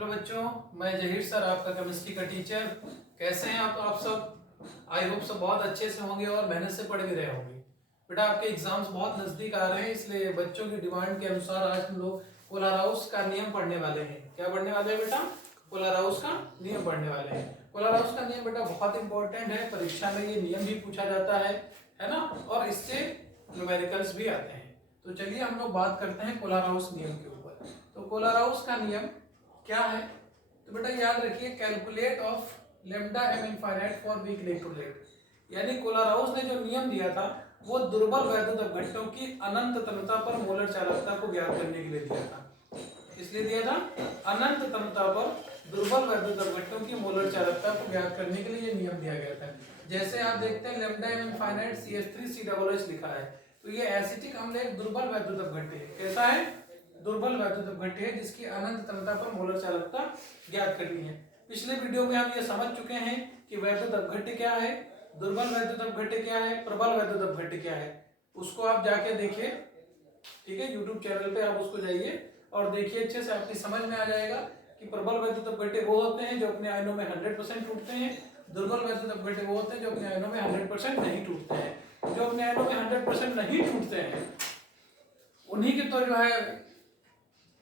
Hello बच्चों, मैं Zaheer sir आपका केमिस्ट्री का टीचर। कैसे हैं आप सब? आई होप सब बहुत अच्छे से होंगे और मेहनत से पढ़ भी रहे होंगे। बेटा आपके एग्जाम्स बहुत नज़दीक आ रहे हैं, इसलिए बच्चों की डिमांड के अनुसार आज हम लोग कोलाराउस का नियम पढ़ने वाले हैं। क्या पढ़ने वाले हैं बेटा? कोलाराउस का नियम पढ़ने वाले हैं। कोलाराउस का नियम बेटा बहुत इंपॉर्टेंट है, परीक्षा में ये नियम भी पूछा जाता है ना, और इससे न्यूमेरिकल्स भी आते हैं। तो चलिए हम लोग बात करते हैं कोलाराउस नियम के ऊपर। तो कोलाराउस का नियम क्या है? तो बेटा याद रखिए, calculate of lambda M infinite for weak electrolyte. यानी कोलाराउस ने जो नियम दिया था वो दुर्बल वैद्युत अपघट्टों की अनंत तन्यता पर मोलर चालकता को ज्ञात करने के लिए दिया था। इसलिए दिया था अनंत तन्यता पर दुर्बल वैद्युत अपघट्टों की मोलर चालकता को ज्ञात करने के लिए ये नियम दिया गया था। जैसे आप देखते हैं लेम्डा एम इनफाइनाइट CH3COOH लिखा है, तो ये एसिटिक अम्ल एक दुर्बल वैद्युत अपघट्य है। कैसा है? दुर्बल वैद्युत अपघट्य है जिसकी अनंत तन्यता पर मोलर चालकता ज्ञात करनी है। पिछले वीडियो में हम ये समझ चुके हैं कि वैद्युत अपघट्य क्या है, दुर्बल वैद्युत अपघट्य क्या है, प्रबल वैद्युत अपघट्य क्या है। उसको आप जाके देखिए, ठीक है, यूट्यूब चैनल पे आप उसको जाइए और देखिए, अच्छे से आपकी समझ में आ जाएगा कि प्रबल वैद्युत अपघट्य वो होते हैं जो अपने आयनों में 100% टूटते हैं, दुर्बल वैद्युत अपघट्य वो होते हैं जो अपने आयनों में 100% नहीं टूटते हैं। जो अपने आयनों में 100% नहीं टूटते हैं उन्हीं की तो जो है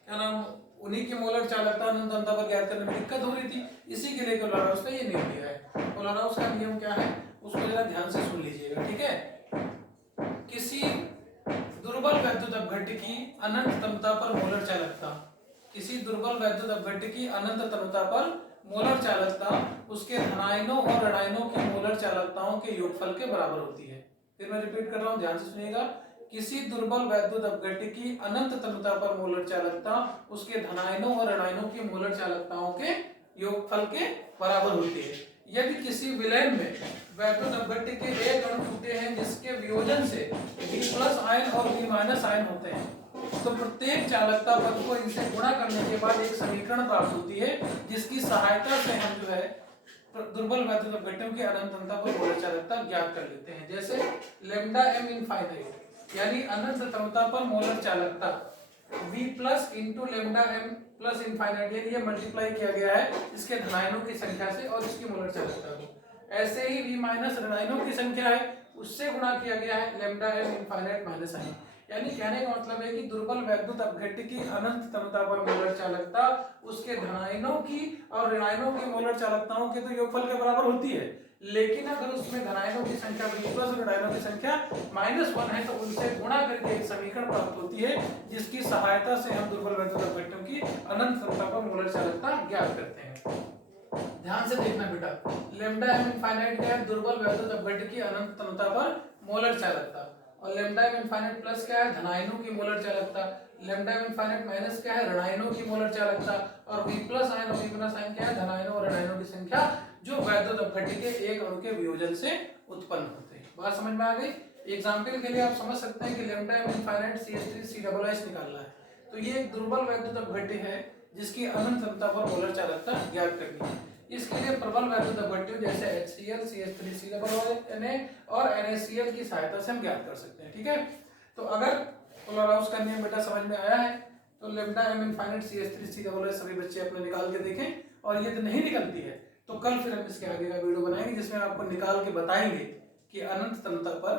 क्या नाम, उन्हीं की मोलर चालकता अनंत तन्यता पर ज्ञात करने में दिक्कत हो रही थी। इसी के लिए कोलाराउस का ये नियम दिया है। कोलाराउस का नियम क्या है उसको जरा ध्यान से सुन लीजिएगा, ठीक है। किसी दुर्बल वैद्युत अपघट्य की अनंत तन्यता पर मोलर चालकता, किसी दुर्बल वैद्युत अपघट्य की अनंत तन्यता पर मोलर चालकता उसके धनायनों और ऋणायनों की मोलर चालकताओं के योगफल के बराबर होती है। फिर मैं रिपीट कर रहा हूं, ध्यान से सुनिएगा। किसी दुर्बल वैद्युत अपघट्य की अनंत तन्यता पर मोलर चालकता उसके धनायनों और ऋणायनों की मोलर चालकताओं के योगफल के बराबर होती है। यदि किसी विलयन में वैद्युत अपघट्य के एक अणु टूटे हैं जिसके वियोजन से V+ आयन और V- आयन होते हैं, तो प्रत्येक चालकता पद को इनसे गुणा करने के बाद एक समीकरण प्राप्त होती है जिसकी सहायता से हम जो है दुर्बल वैद्युत अपघट्यों की अनंत तन्यता पर मोलर चालकता ज्ञात कर लेते हैं। जैसे लेम्डा एम इनफाइनाइट यानी अनंत तन्यता पर मोलर चालकता V+ into lambda M plus infinite, यानी ये मल्टीप्लाई किया गया है इसके धनायनों की संख्या से और इसकी मोलर चालकता को। ऐसे ही V- ऋणायनों की संख्या है उससे गुणा किया गया है lambda M infinite minus ion. यानी कहने का मतलब है कि दुर्बल वैद्युत अपघट्य की अनंत तन्यता पर मोलर चालकता उसके धनायनों की और ऋणायनों की मोलर चालकताओं के तो योगफल के बराबर होती है, लेकिन अगर उसमें धनायनों की संख्या V+ और ऋणायनों की संख्या -1 है तो उनसे गुणा करके एक समीकरण प्राप्त होती है जिसकी सहायता से हम दुर्बल वैद्युत अपघट्यों की अनंत तन्यता पर मोलर चालकता ज्ञात करते हैं। ध्यान से देखना बेटा, लेम्डा एम इनफाइनाइट क्या है? दुर्बल वैद्युत अपघट्य की अनंत तन्यता पर मोलर चालकता। और लेम्डा एम इनफाइनाइट प्लस क्या है? धनायनों की मोलर चालकता। लेम्डा एम इनफाइनाइट माइनस क्या है? ऋणायनों की मोलर चालकता। और V+ आयन और V- आयन क्या है? धनायनों और ऋणायनों की संख्या जो वैद्युत अपघट्य के एक अणु के वियोजन से उत्पन्न होते हैं। बात समझ में आ गई? एग्जाम्पल के लिए आप समझ सकते हैं कि लेम्डा एम इनफाइनाइट CH3COOH निकालना है, तो ये एक दुर्बल वैद्युत अपघट्य है जिसकी अनंत तन्यता पर मोलर चालकता ज्ञात करनी है। इसके लिए प्रबल वैद्युत अपघट्यों जैसे HCl, CH3COOH और NaCl की सहायता से हम ज्ञात कर सकते हैं, ठीक है। तो अगर कोलाराउस का नियम बेटा समझ में आया है तो लेम्डा एम इनफाइनाइट CH3COOH सभी बच्चे अपने निकाल के देखें, और ये तो नहीं निकलती है तो कल फिर हम इसके आगे का वीडियो बनाएंगे जिसमें आपको निकाल के बताएंगे कि अनंत तन्यता पर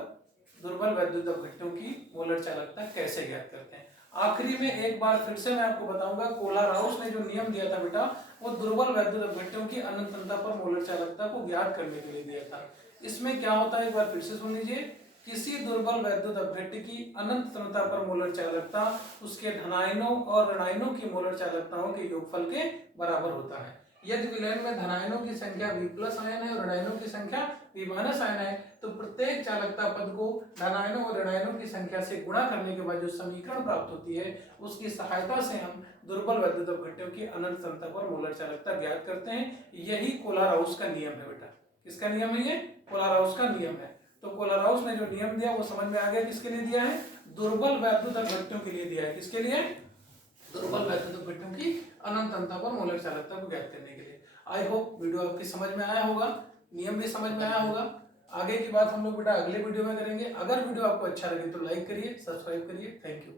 दुर्बल वैद्युत अपघट्यों की मोलर चालकता कैसे ज्ञात करते हैं। आखिरी में एक बार फिर से मैं आपको बताऊंगा, कोलाराउस ने जो नियम दिया था बेटा वो दुर्बल वैद्युत अपघट्यों की अनंत तन्यता पर मोलर चालकता को ज्ञात करने के लिए दिया था। इसमें क्या होता है एक बार फिर से सुन लीजिए। किसी दुर्बल वैद्युत अपघट्य की अनंत तन्यता पर मोलर चालकता उसके धनायनों और ऋणायनों की मोलर चालकताओं के योगफल के बराबर होता है। यदि विलयन में धनायनों की संख्या V+ आयन है और ऋणायनों की संख्या V- आयन है तो प्रत्येक चालकता पद को धनायनों और ऋणायनों की संख्या से गुणा करने के बाद जो समीकरण प्राप्त होती है उसकी सहायता से हम दुर्बल वैद्युत अपघट्यों की अनंत तन्यता पर मोलर चालकता ज्ञात करते हैं। यही कोलाराउस का नियम है बेटा। किसका नियम है? ये कोलाराउस का नियम है। तो कोलाराउस ने जो नियम दिया वो समझ में आ गया किसके लिए दिया है? दुर्बल वैद्युत अपघट्यों के लिए दिया है। किसके लिए? दुर्बल वैद्युत अपघट्यों की अनंत तन्यता पर मोलर चालकता को ज्ञात करने के लिए। आई होप वीडियो आपकी समझ में आया होगा, नियम भी समझ में आया होगा। आगे की बात हम लोग बेटा अगले वीडियो में करेंगे। अगर वीडियो आपको अच्छा लगे तो लाइक करिए, सब्सक्राइब करिए। Thank you.